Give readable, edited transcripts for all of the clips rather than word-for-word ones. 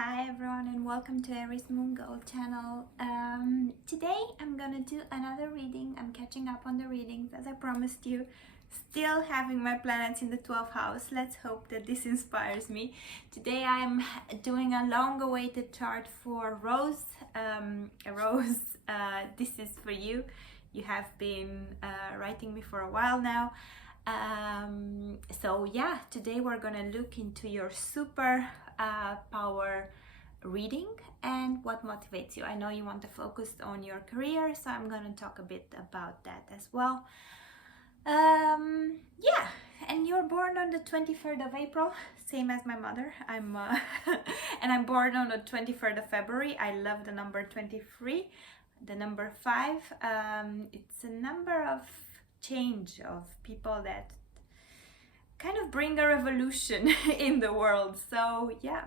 Hi everyone and welcome to Aries Moon Gold channel. Today I'm gonna do another reading. I'm catching up on the readings as I promised you. Still having my planets in the 12th house. Let's hope that this inspires me. Today I'm doing a long-awaited chart for Rose. Rose, this is for you. You have been writing me for a while now. So yeah, today we're gonna look into your super power reading and what motivates you. I know you want to focus on your career, so I'm gonna talk a bit about that as well. Yeah, and you're born on the 23rd of April, same as my mother. I'm and I'm born on the 23rd of February. I love the number 23, the number 5. It's a number of change, of people that kind of bring a revolution in the world. So yeah,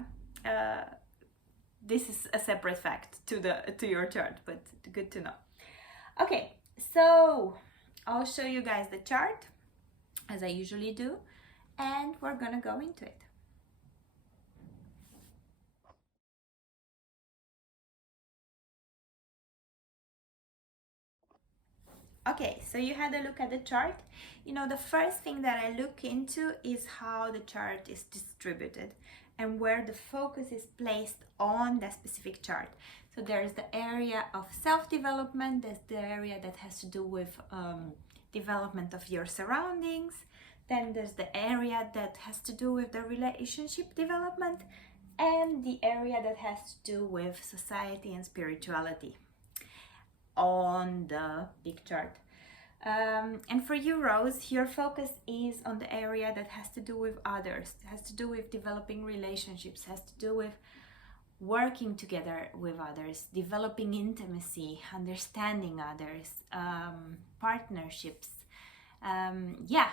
this is a separate fact to your chart, but good to know. Okay, so I'll show you guys the chart as I usually do, and we're gonna go into it. Okay, so you had a look at the chart. You know, the first thing that I look into is how the chart is distributed and where the focus is placed on that specific chart. So there's the area of self-development, there's the area that has to do with development of your surroundings, then there's the area that has to do with the relationship development, and the area that has to do with society and spirituality on the big chart. And for you, Rose, your focus is on the area that has to do with others, has to do with developing relationships, has to do with working together with others, developing intimacy, understanding others, partnerships. Yeah,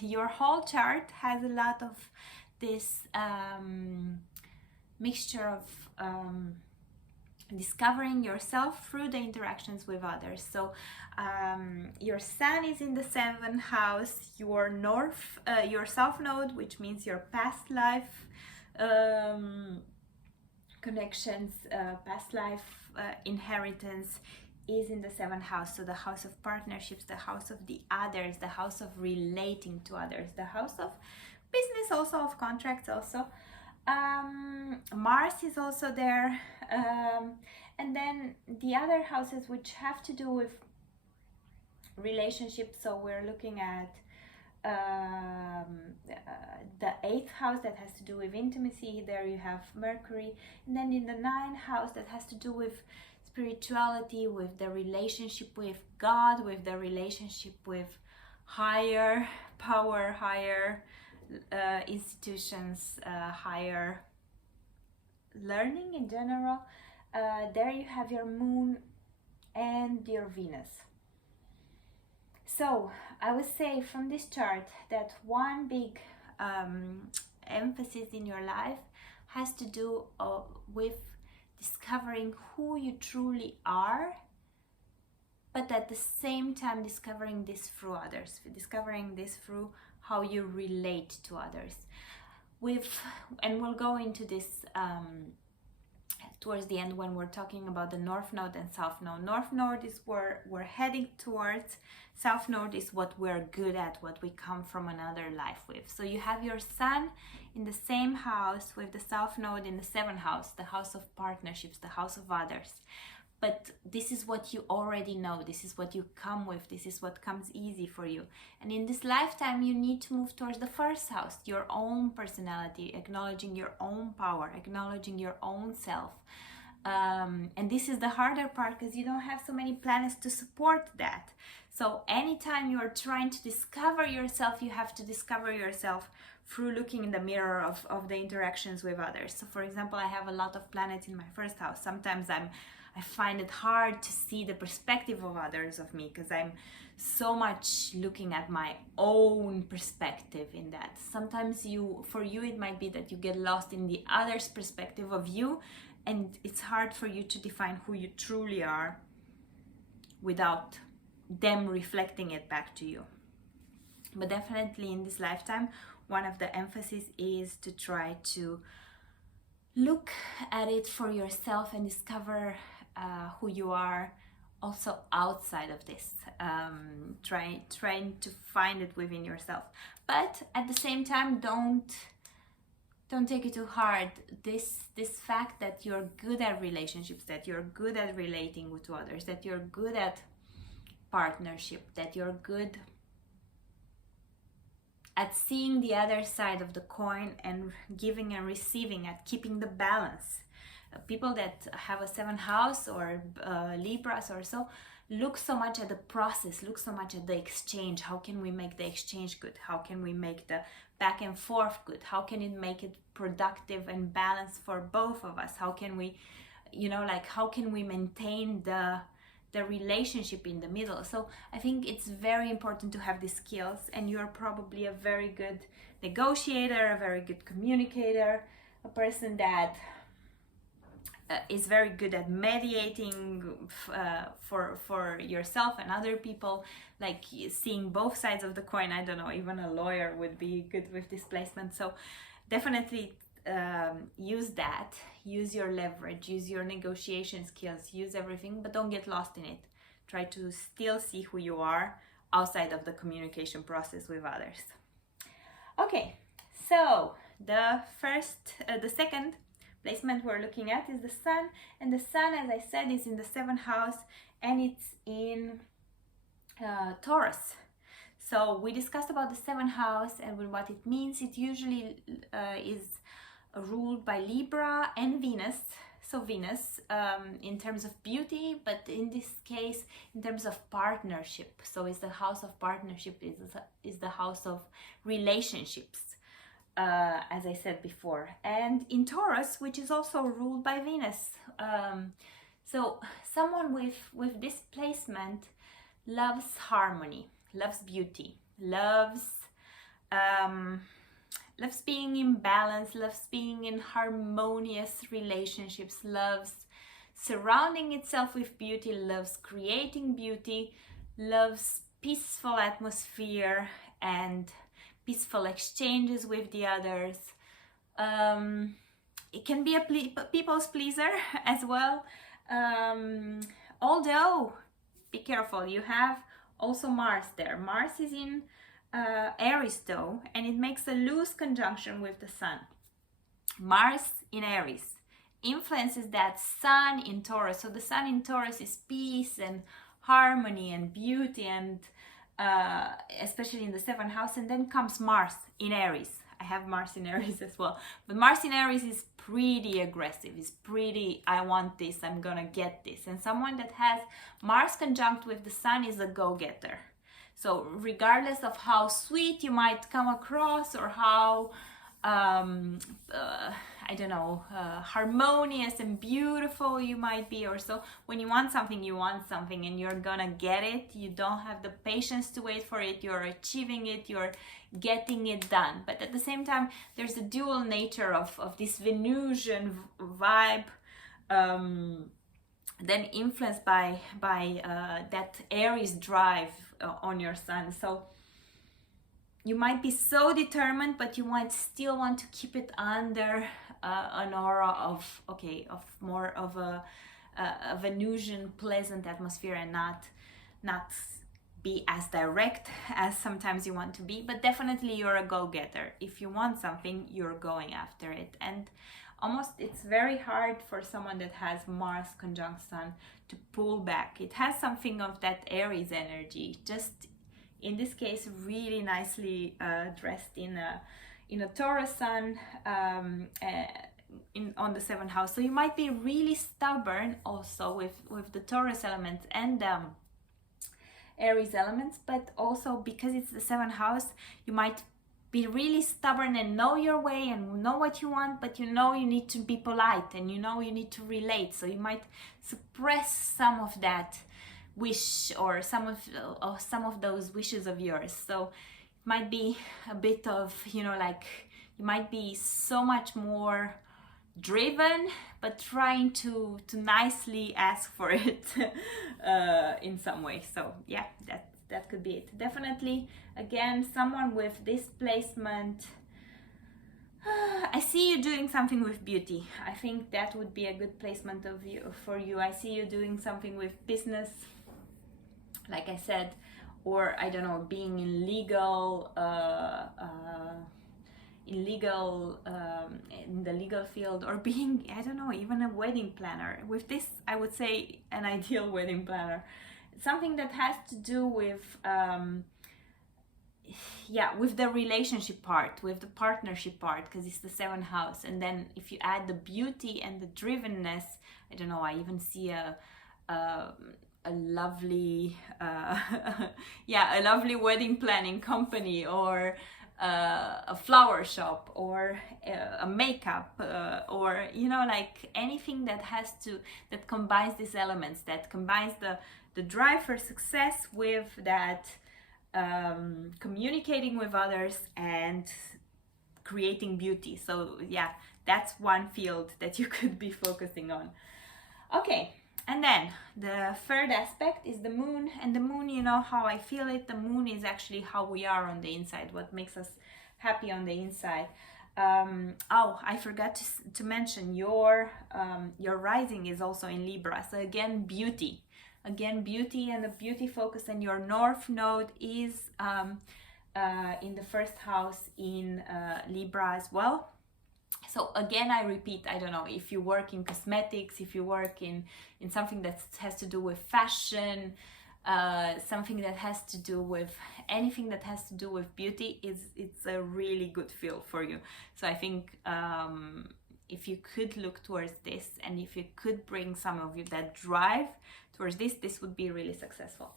your whole chart has a lot of this mixture of discovering yourself through the interactions with others. So your sun is in the 7th house, your your south node, which means your past life connections, past life inheritance, is in the 7th house. So the house of partnerships, the house of the others, the house of relating to others, the house of business, also of contracts also. Mars is also there, and then the other houses which have to do with relationships. So we're looking at the 8th house that has to do with intimacy. There you have Mercury, and then in the 9th house that has to do with spirituality, with the relationship with God, with the relationship with higher power, higher institutions, higher learning in general. There you have your moon and your Venus. So I would say from this chart that one big emphasis in your life has to do with discovering who you truly are, but at the same time discovering this through others, discovering this through how you relate to others. And we'll go into this towards the end when we're talking about the North Node and South Node. North Node is where we're heading towards. South Node is what we're good at, what we come from another life with. So you have your sun in the same house with the South Node in the 7th house, the house of partnerships, the house of others. But this is what you already know, this is what you come with, this is what comes easy for you. And in this lifetime, you need to move towards the 1st house, your own personality, acknowledging your own power, acknowledging your own self. And this is the harder part because you don't have so many planets to support that. So anytime you're trying to discover yourself, you have to discover yourself through looking in the mirror of the interactions with others. So for example, I have a lot of planets in my 1st house. Sometimes I find it hard to see the perspective of others of me because I'm so much looking at my own perspective in that. Sometimes for you it might be that you get lost in the other's perspective of you, and it's hard for you to define who you truly are without them reflecting it back to you. But definitely in this lifetime, one of the emphasis is to try to look at it for yourself and discover who you are also outside of this. Trying to find it within yourself, but at the same time, don't take it too hard. This fact that you're good at relationships, that you're good at relating to others, that you're good at partnership, that you're good at seeing the other side of the coin and giving and receiving, at keeping the balance. People that have a 7th house or Libras or so, look so much at the process, look so much at the exchange. How can we make the exchange good? How can we make the back and forth good? How can it make it productive and balanced for both of us? How can we, how can we maintain the relationship in the middle? So I think it's very important to have these skills, and you're probably a very good negotiator, a very good communicator, a person that is very good at mediating for yourself and other people, like seeing both sides of the coin. I don't know, even a lawyer would be good with this placement. So definitely use that, use your leverage, use your negotiation skills, use everything, but don't get lost in it. Try to still see who you are outside of the communication process with others. Okay, so the second placement we're looking at is the Sun, and the Sun, as I said, is in the 7th house, and it's in Taurus. So we discussed about the 7th house and what it means. It usually is ruled by Libra and Venus. So Venus in terms of beauty, but in this case in terms of partnership. So it's the house of partnership, is the house of relationships, as I said before. And in Taurus, which is also ruled by Venus. So someone with this placement loves harmony, loves beauty, loves being in balance, loves being in harmonious relationships, loves surrounding itself with beauty, loves creating beauty, loves peaceful atmosphere and peaceful exchanges with the others. It can be a people's pleaser as well. Although, be careful, you have also Mars there. Mars is in Aries though, and it makes a loose conjunction with the Sun. Mars in Aries influences that Sun in Taurus. So the Sun in Taurus is peace and harmony and beauty, and especially in the 7th house. And then comes Mars in Aries. I have Mars in Aries as well, but Mars in Aries is pretty aggressive. It's pretty, I want this, I'm gonna get this. And someone that has Mars conjunct with the Sun is a go-getter. So regardless of how sweet you might come across, or how harmonious and beautiful you might be, or so, when you want something, and you're gonna get it. You don't have the patience to wait for it. You're achieving it, you're getting it done. But at the same time, there's a dual nature of this Venusian vibe, then influenced by that Aries drive on your Sun. So you might be so determined, but you might still want to keep it under an aura of more of a Venusian pleasant atmosphere, and not be as direct as sometimes you want to be. But definitely you're a go-getter. If you want something, you're going after it. And almost it's very hard for someone that has Mars conjunct Sun to pull back. It has something of that Aries energy, just in this case really nicely dressed in a Taurus Sun on the 7th house. So you might be really stubborn also with the Taurus element and Aries elements, but also because it's the 7th house, you might be really stubborn and know your way and know what you want, but you need to be polite, and you need to relate. So you might suppress some of that wish, or some of those wishes of yours. So it might be a bit of, you might be so much more driven, but trying to nicely ask for it in some way. So yeah, that could be it. Definitely, again, someone with this placement I see you doing something with beauty. I think that would be a good placement of you for you. I see you doing something with business, like I said, or I don't know, being in legal, in the legal field, or being, I don't know, even a wedding planner. With this, I would say an ideal wedding planner, something that has to do with with the relationship part, with the partnership part, because it's the seventh house. And then if you add the beauty and the drivenness, I don't know, I even see a lovely a lovely wedding planning company, or a flower shop, or a makeup, or you know, like anything that combines these elements, that combines the drive for success with that communicating with others and creating beauty. So yeah, that's one field that you could be focusing on. Okay, and then the third aspect is the moon. And the moon, you know how I feel it, the moon is actually how we are on the inside, what makes us happy on the inside. I forgot to mention your rising is also in Libra. So again, beauty and the beauty focus, and your north node is in the first house in Libra as well. So again, I repeat, I don't know, if you work in cosmetics, if you work in something that has to do with fashion, something that has to do with anything that has to do with beauty, it's a really good field for you. So I think if you could look towards this, and if you could bring some of you that drive towards this would be really successful.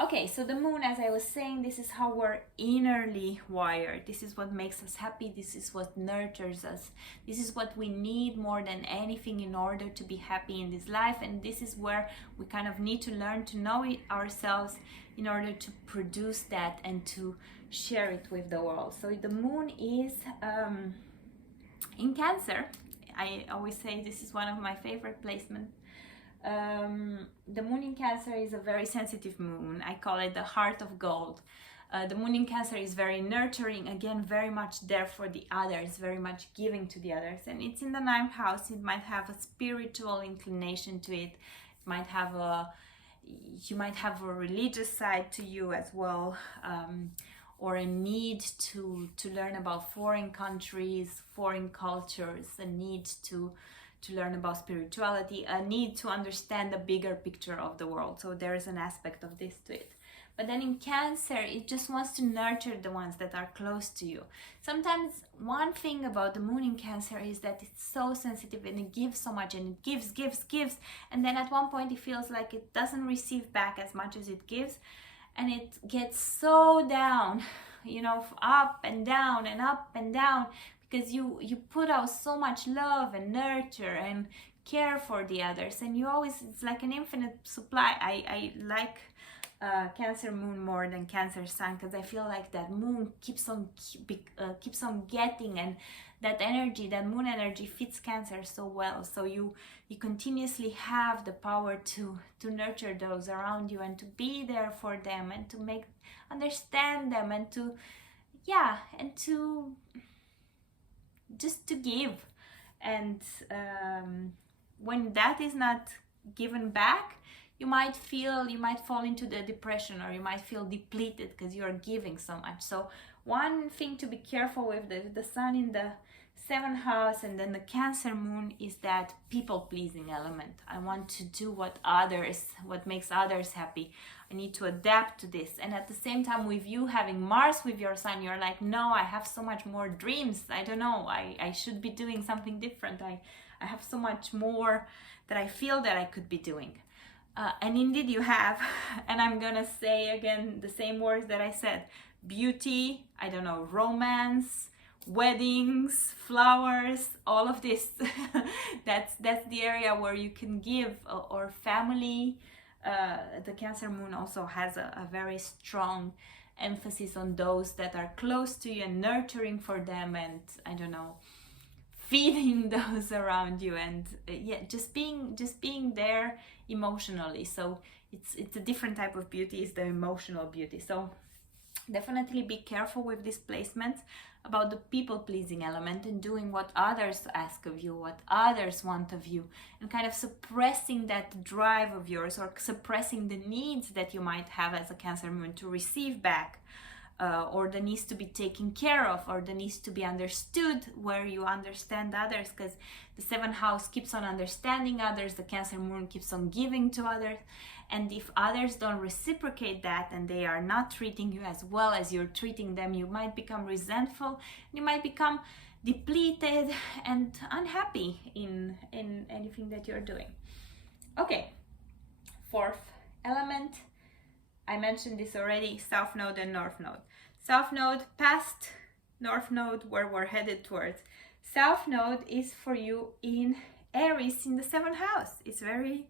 Okay, so the moon, as I was saying, this is how we're innerly wired. This is what makes us happy. This is what nurtures us. This is what we need more than anything in order to be happy in this life. And this is where we kind of need to learn to know it ourselves in order to produce that and to share it with the world. So the moon is in Cancer. I always say this is one of my favorite placements. The moon in Cancer is a very sensitive moon. I call it the heart of gold. The moon in Cancer is very nurturing, again, very much there for the others, very much giving to the others. And it's in the ninth house. It might have a spiritual inclination to it. You might have a religious side to you as well, or a need to learn about foreign countries, foreign cultures, a need to learn about spirituality, a need to understand the bigger picture of the world. So there is an aspect of this to it. But then in Cancer, it just wants to nurture the ones that are close to you. Sometimes one thing about the moon in Cancer is that it's so sensitive, and it gives so much, and it gives. And then at one point it feels like it doesn't receive back as much as it gives. And it gets so down, you know, up and down and up and down, because you put out so much love and nurture and care for the others, and you always, it's like an infinite supply. I like Cancer moon more than Cancer sun, because I feel like that moon keeps on getting, and that energy, that moon energy fits Cancer so well. So you continuously have the power to nurture those around you, and to be there for them, and to understand them, and to just to give. And when that is not given back, you might fall into the depression, or you might feel depleted because you are giving so much. So one thing to be careful with, the sun in the seventh house and then the Cancer moon, is that people-pleasing element. I want to do what makes others happy. I need to adapt to this. And at the same time, with you having Mars with your sun, you're like, no, I have so much more dreams. I don't know, I should be doing something different. I have so much more that I feel that I could be doing. And indeed you have. And I'm gonna say again the same words that I said: beauty, I don't know, romance, weddings, flowers, all of this. that's the area where you can give, or family. The Cancer moon also has a very strong emphasis on those that are close to you, and nurturing for them, and I don't know, feeding those around you, and just being there emotionally. So it's a different type of beauty, it's the emotional beauty. So Definitely be careful with these placements about the people-pleasing element and doing what others ask of you, what others want of you, and kind of suppressing that drive of yours, or suppressing the needs that you might have as a Cancer moon to receive back, or the needs to be taken care of, or the needs to be understood, where you understand others, because the 7th house keeps on understanding others, the Cancer moon keeps on giving to others. And if others don't reciprocate that and they are not treating you as well as you're treating them, you might become resentful, you might become depleted and unhappy in anything that you're doing. Okay, 4th element, I mentioned this already, South Node and North Node. South Node past North Node, where we're headed towards. South Node is for you in Aries in the 7th house. It's very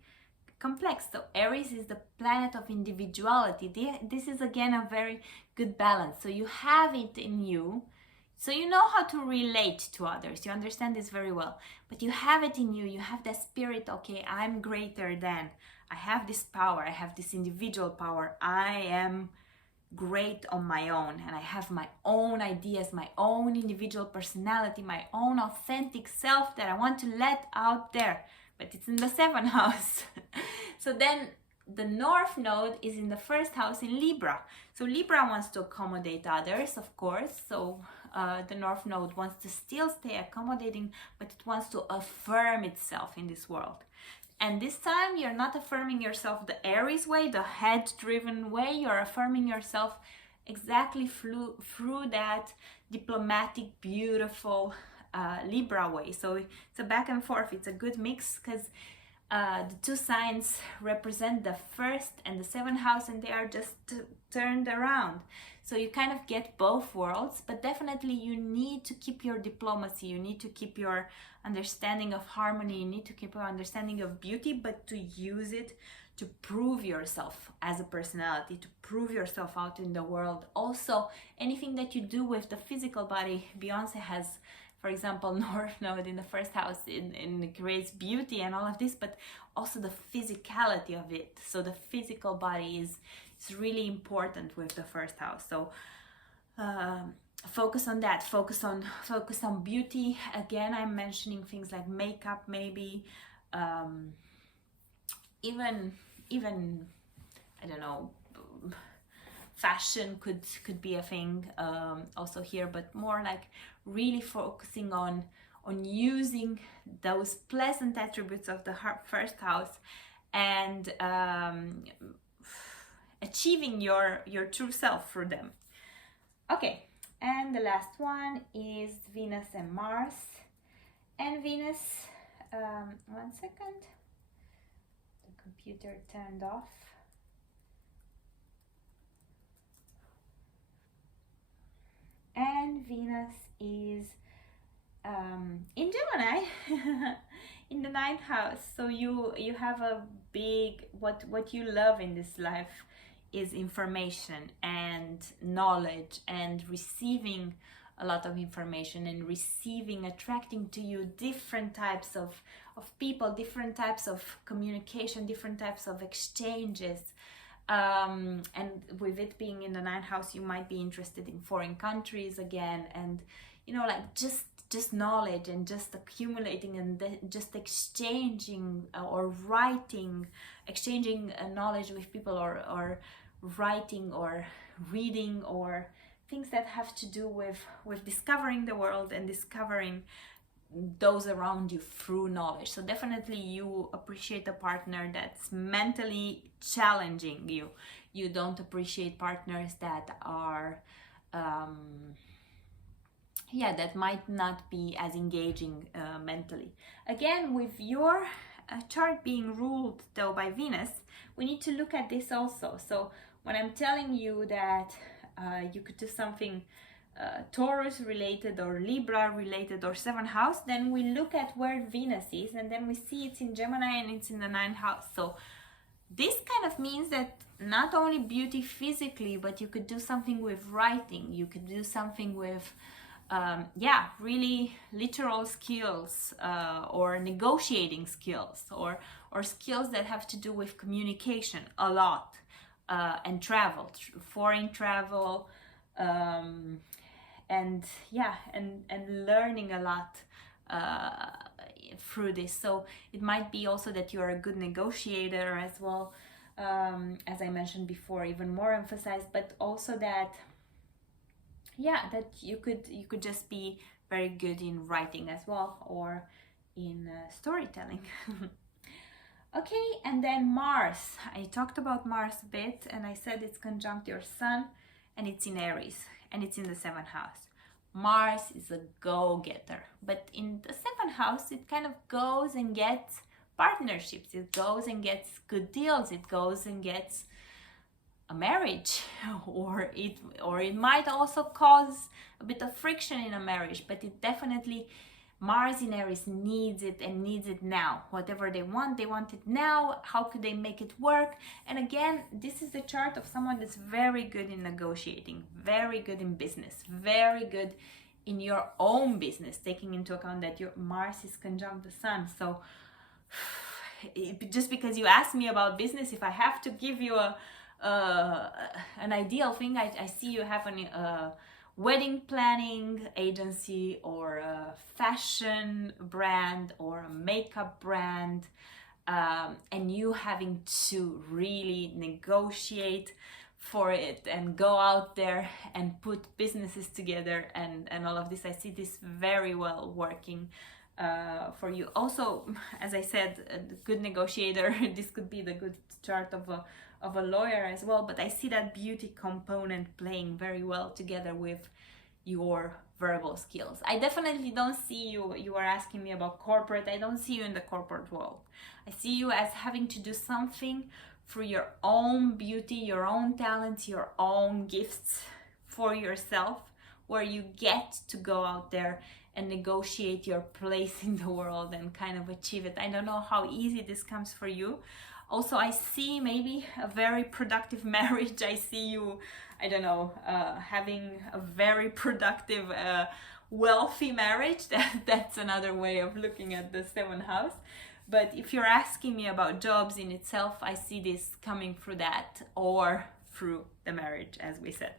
complex. So Aries is the planet of individuality. This is again a very good balance. So you have it in you. So you know how to relate to others. You understand this very well. But you have it in you. You have that spirit, okay, I'm greater than. I have this power. I have this individual power. I am great on my own. And I have my own ideas, my own individual personality, my own authentic self that I want to let out there. But it's in the 7th house. So then the North Node is in the 1st house in Libra. So Libra wants to accommodate others, of course. So the North Node wants to still stay accommodating, but it wants to affirm itself in this world. And this time you're not affirming yourself the Aries way, the head-driven way. You're affirming yourself exactly through that diplomatic, beautiful Libra way. So it's a back and forth. It's a good mix, because the two signs represent the 1st and the 7th house, and they are just turned around. So you kind of get both worlds, but definitely you need to keep your diplomacy. You need to keep your understanding of harmony. You need to keep your understanding of beauty, but to use it to prove yourself as a personality, to prove yourself out in the world. Also, anything that you do with the physical body, Beyonce has, for example, North Node in the 1st house in creates beauty and all of this, but also the physicality of it. So the physical body is really important with the 1st house. So focus on that. Focus on beauty. Again, I'm mentioning things like makeup, maybe even I don't know. Fashion could be a thing also here, but more like really focusing on using those pleasant attributes of the 1st house and achieving your true self through them. Okay, and the last one is Venus and Mars. And Venus, 1 second, the computer turned off. And Venus is in Gemini in the 9th house. So you have a big, what you love in this life is information and knowledge and receiving a lot of information and attracting to you different types of people, different types of communication, different types of exchanges. And with it being in the 9th house, you might be interested in foreign countries again, and like just knowledge and just accumulating and just exchanging or writing, exchanging knowledge with people, or writing or reading, or things that have to do with discovering the world and discovering those around you through knowledge. So definitely you appreciate a partner that's mentally challenging you. You don't appreciate partners that are that might not be as engaging mentally. Again, with your chart being ruled though by Venus, we need to look at this also. So when I'm telling you that you could do something Taurus related or Libra related or 7th house, then we look at where Venus is, and then we see it's in Gemini and it's in the 9th house. So this kind of means that not only beauty physically, but you could do something with writing, you could do something with really literal skills, or negotiating skills, or skills that have to do with communication a lot, and travel, foreign travel, And yeah, and learning a lot through this. So it might be also that you're a good negotiator as well, as I mentioned before, even more emphasized, but also that, yeah, that you could just be very good in writing as well, or in storytelling. Okay, and then Mars. I talked about Mars a bit, and I said it's conjunct your Sun, and it's in Aries, and it's in the 7th house. Mars is a go-getter, but in the 7th house, it kind of goes and gets partnerships. It goes and gets good deals. It goes and gets a marriage, or it might also cause a bit of friction in a marriage, but it definitely, Mars in Aries needs it, and needs it now. Whatever they want it now. How could they make it work? And again, this is the chart of someone that's very good in negotiating, very good in business, very good in your own business, taking into account that your Mars is conjunct the Sun. So just because you asked me about business, if I have to give you an ideal thing, I see you have a wedding planning agency, or a fashion brand, or a makeup brand, and you having to really negotiate for it and go out there and put businesses together, and all of this. I see this very well working for you. Also, as I said, a good negotiator, this could be the good chart of a lawyer as well, but I see that beauty component playing very well together with your verbal skills. I definitely don't see you are asking me about corporate, I don't see you in the corporate world. I see you as having to do something for your own beauty, your own talents, your own gifts for yourself, where you get to go out there and negotiate your place in the world and kind of achieve it. I don't know how easy this comes for you. Also, I see maybe a very productive marriage. I see you, I don't know, having a very productive, wealthy marriage. That's another way of looking at the 7th house. But if you're asking me about jobs in itself, I see this coming through that, or through the marriage, as we said.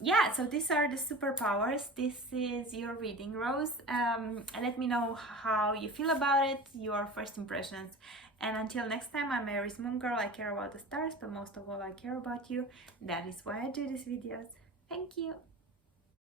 Yeah, so these are the superpowers. This is your reading, Rose. Let me know how you feel about it, your first impressions. And until next time, I'm Aries Moon Girl. I care about the stars, but most of all, I care about you. That is why I do these videos. Thank you.